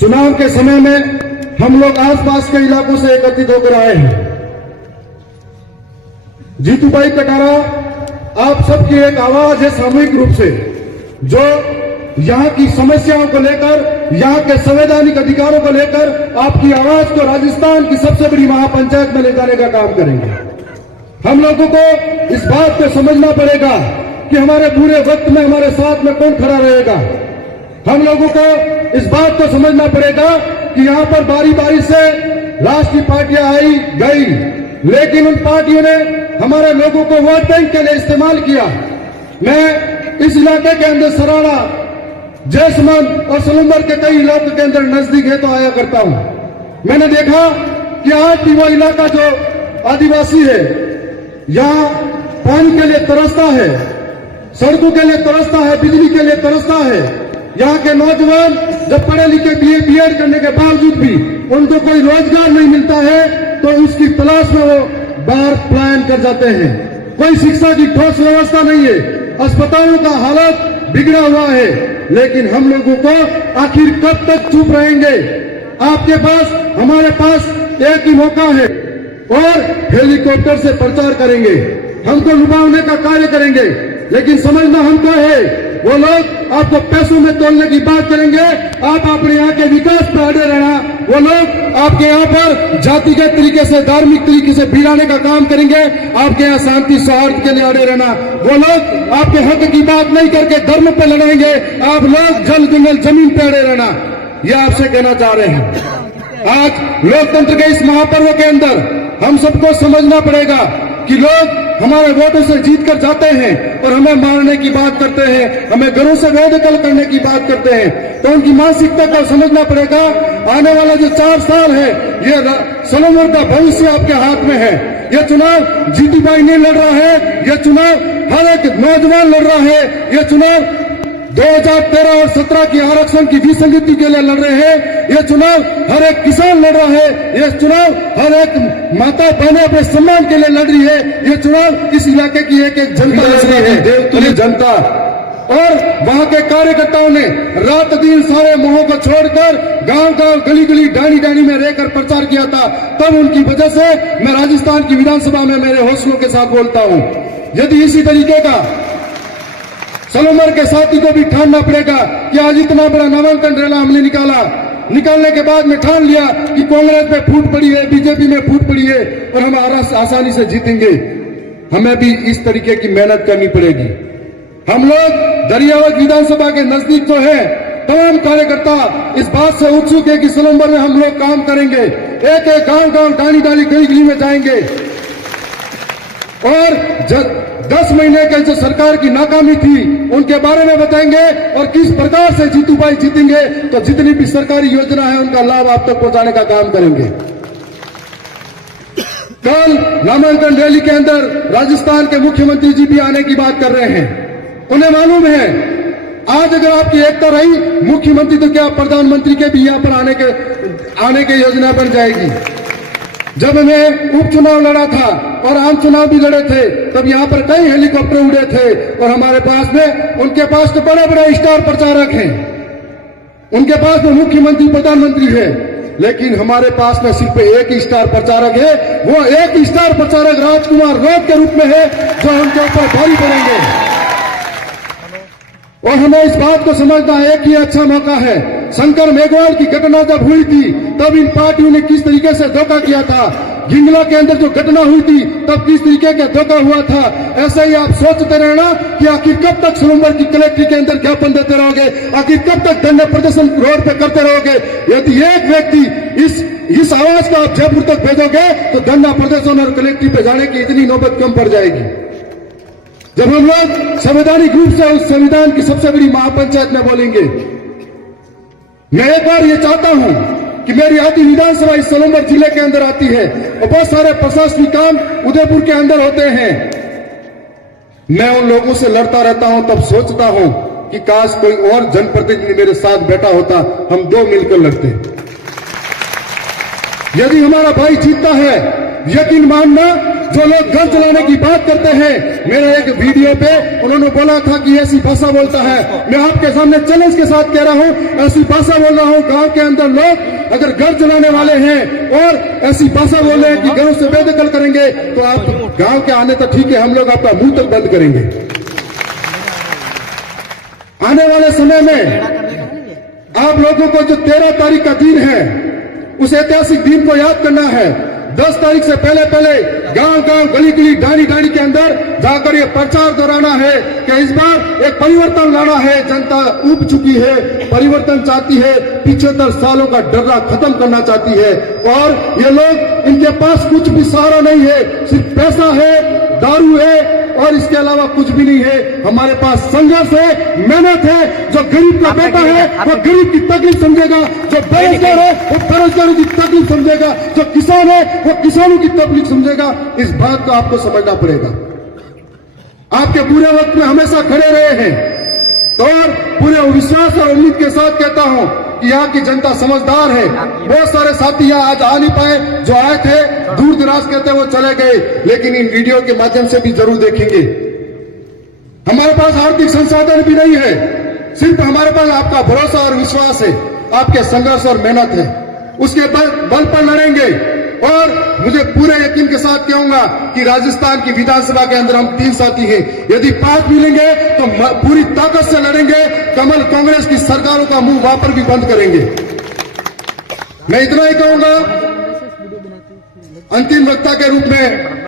चुनाव के समय में हम लोग आसपास के इलाकों से एकत्रित होकर आए हैं। जीतू भाई कटारा, आप सबकी एक आवाज है सामूहिक रूप से, जो यहाँ की समस्याओं को लेकर, यहाँ के संवैधानिक अधिकारों को लेकर आपकी आवाज को राजस्थान की सबसे बड़ी महापंचायत में ले जाने का काम करेंगे। हम लोगों को इस बात को समझना पड़ेगा कि हमारे बुरे वक्त में हमारे साथ में कौन खड़ा रहेगा। हम लोगों को इस बात को समझना पड़ेगा कि यहाँ पर बारी बारी से राष्ट्रीय पार्टियां आई गई, लेकिन उन पार्टियों ने हमारे लोगों को वोट बैंक के लिए इस्तेमाल किया। मैं इस इलाके के अंदर सराड़ा, जैसमंद और सलूमर के कई इलाकों के अंदर नजदीक है तो आया करता हूं। मैंने देखा कि आज भी वो इलाका जो आदिवासी है, यहाँ पानी के लिए तरसता है, सड़कों के लिए तरसता है, बिजली के लिए तरसता है। यहाँ के नौजवान जब पढ़े लिखे बीएड करने के बावजूद भी उनको कोई रोजगार नहीं मिलता है तो उसकी तलाश में वो बाहर पलायन कर जाते हैं। कोई शिक्षा की ठोस व्यवस्था नहीं है, अस्पतालों का हालत बिगड़ा हुआ है, लेकिन हम लोगों को आखिर कब तक चुप रहेंगे। आपके पास, हमारे पास एक ही मौका है और हेलीकॉप्टर से प्रचार करेंगे, हमको लुभावने का कार्य करेंगे, लेकिन समझना हमको है वो लोग आपको पैसों में तोड़ने की बात करेंगे, आप अपने यहाँ के विकास पर अड़े रहना। वो लोग आपके यहाँ पर जातिगत तरीके से, धार्मिक तरीके से भिड़ाने का काम करेंगे, आपके यहाँ शांति सौहार्द के लिए अड़े रहना। वो लोग आपके हक की बात नहीं करके धर्म पे लड़ाएंगे, आप लोग जल जंगल जमीन पे अड़े रहना। ये आपसे कहना चाह रहे हैं। आज लोकतंत्र के इस महापर्व के अंदर हम सबको समझना पड़ेगा कि लोग हमारे वोटों से जीत कर जाते हैं और हमें मारने की बात करते हैं, हमें घरों से बेदखल करने की बात करते हैं, तो उनकी मानसिकता को समझना पड़ेगा। आने वाला जो 4 साल है, ये सलूमर का भविष्य आपके हाथ में है। ये चुनाव जीतू भाई नहीं लड़ रहा है, ये चुनाव हर एक नौजवान लड़ रहा है। ये चुनाव 2013 और 17 की आरक्षण की विसंगति के लिए लड़ रहे हैं। ये चुनाव हर एक किसान लड़ रहा है, ये चुनाव हर एक माता बहनें अपने सम्मान के लिए लड़ रही है। ये चुनाव इस इलाके की एक जनता लड़ रही है, देवतुल्य जनता। और वहां के कार्यकर्ताओं ने रात दिन सारे मोहों को छोड़कर गांव-गांव, गली-गली, डानी-डानी में रहकर प्रचार किया था। तब उनकी वजह से मैं राजस्थान की विधानसभा में मेरे हौसलों के साथ बोलता हूं। यदि इसी तरीके का सलूमर के साथी को भी ठानना पड़ेगा कि आज इतना बड़ा नामांकन रैला हमने निकालने के बाद में ठान लिया कि कांग्रेस में फूट पड़ी है, बीजेपी में फूट पड़ी है और हम आसानी से जीतेंगे। हमें भी इस तरीके की मेहनत करनी पड़ेगी। हम लोग दरियावत विधानसभा के नजदीक जो है, तमाम कार्यकर्ता इस बात से उत्सुक है कि सलूमर में हम लोग काम करेंगे, एक एक गांव-गांव, डाली-डाली, गली-गली में जाएंगे और 10 महीने की जो सरकार की नाकामी थी उनके बारे में बताएंगे और किस प्रकार से जीतू भाई जीतेंगे। तो जितनी भी सरकारी योजना है उनका लाभ आप तक पहुंचाने का काम करेंगे। कल नामांकन रैली के अंदर राजस्थान के मुख्यमंत्री जी भी आने की बात कर रहे हैं। उन्हें मालूम है आज अगर आपकी एकता रही, मुख्यमंत्री तो क्या प्रधानमंत्री के भी यहाँ पर आने की योजना बन जाएगी। जब मैं उपचुनाव लड़ा था और आम चुनाव भी लड़े थे, तब यहाँ पर कई हेलीकॉप्टर उड़े थे और हमारे पास में, उनके पास तो बड़े बड़े स्टार प्रचारक हैं, उनके पास में मुख्यमंत्री प्रधानमंत्री है, लेकिन हमारे पास में सिर्फ एक ही स्टार प्रचारक है। वो एक स्टार प्रचारक राजकुमार रौत के रूप में है, जो उनके ऊपर भारी पड़ेंगे। और हमें इस बात को समझना है कि अच्छा मौका है। शंकर मेघवाल की घटना जब हुई थी तब इन पार्टियों ने किस तरीके से धोखा किया था। गिंगला के अंदर जो घटना हुई थी तब किस तरीके का धोखा हुआ था। ऐसा ही आप सोचते रहना कि आखिर कब तक सलूमर की कलेक्ट्री के अंदर ज्ञापन देते रहोगे, आखिर कब तक धरना प्रदर्शन रोड पे करते रहोगे। यदि एक व्यक्ति इस आवाज को आप जयपुर तक भेजोगे तो धरना प्रदर्शन और कलेक्ट्री पे जाने की इतनी नौबत कम पड़ जाएगी। जब हम लोग संवैधानिक रूप से उस संविधान की सबसे बड़ी महापंचायत में बोलेंगे, मैं एक बार ये चाहता हूं कि मेरी आधी विधानसभा इस सलूमर जिले के अंदर आती है और बहुत सारे प्रशासनिक काम उदयपुर के अंदर होते हैं। मैं उन लोगों से लड़ता रहता हूं, तब सोचता हूं कि काश कोई और जनप्रतिनिधि मेरे साथ बैठा होता, हम दो मिलकर लड़ते। यदि हमारा भाई जीतता है, यकीन मानना जो लोग घर चलाने की बात करते हैं, मेरा एक वीडियो पे उन्होंने बोला था कि ऐसी भाषा बोलता है। मैं आपके सामने चैलेंज के साथ कह रहा हूं, ऐसी भाषा बोल रहा हूं। गांव के अंदर लोग अगर घर चलाने वाले हैं और ऐसी भाषा बोल रहे हैं कि घरों से बेदखल करेंगे, तो आप गांव के आने तो ठीक है, हम लोग आपका मुंह तक बंद करेंगे। आने वाले समय में आप लोगों को जो 13 तारीख का दिन है, उस ऐतिहासिक दिन को याद करना है। 10 तारीख से पहले गांव गांव गली गली डाणी डाणी के अंदर जाकर ये प्रचार दोहराना है कि इस बार एक परिवर्तन लाना है। जनता उब चुकी है, परिवर्तन चाहती है, 75 सालों का डर्रा खत्म करना चाहती है। और ये लोग, इनके पास कुछ भी सहारा नहीं है, सिर्फ पैसा है, दारू है और इसके अलावा कुछ भी नहीं है। हमारे पास संघर्ष है, मेहनत है। जो गरीब का बेटा है वो गरीब की तकलीफ समझेगा, जो बेरोजगार है वो बेरोजगारों की तकलीफ समझेगा, जो किसान है वो किसानों की तकलीफ समझेगा। इस बात को आपको समझना पड़ेगा। आपके बुरे वक्त में हमेशा खड़े रहे हैं, तो और पूरे विश्वास और उम्मीद के साथ कहता हूं कि यहाँ की जनता समझदार है। बहुत सारे साथी यहाँ आज आ नहीं पाए, जो आए थे दूर दराज कहते वो चले गए, लेकिन इन वीडियो के माध्यम से भी जरूर देखेंगे। हमारे पास आर्थिक संसाधन भी नहीं है, सिर्फ हमारे पास आपका भरोसा और विश्वास है, आपके संघर्ष और मेहनत है, उसके बल पर लड़ेंगे। और मुझे पूरे यकीन के साथ कहूंगा कि राजस्थान की विधानसभा के अंदर हम 3 साथी हैं, यदि 5 मिलेंगे तो पूरी ताकत से लड़ेंगे, कमल कांग्रेस की सरकारों का मुंह वहां पर भी बंद करेंगे। मैं इतना ही कहूंगा अंतिम वक्ता के रूप में।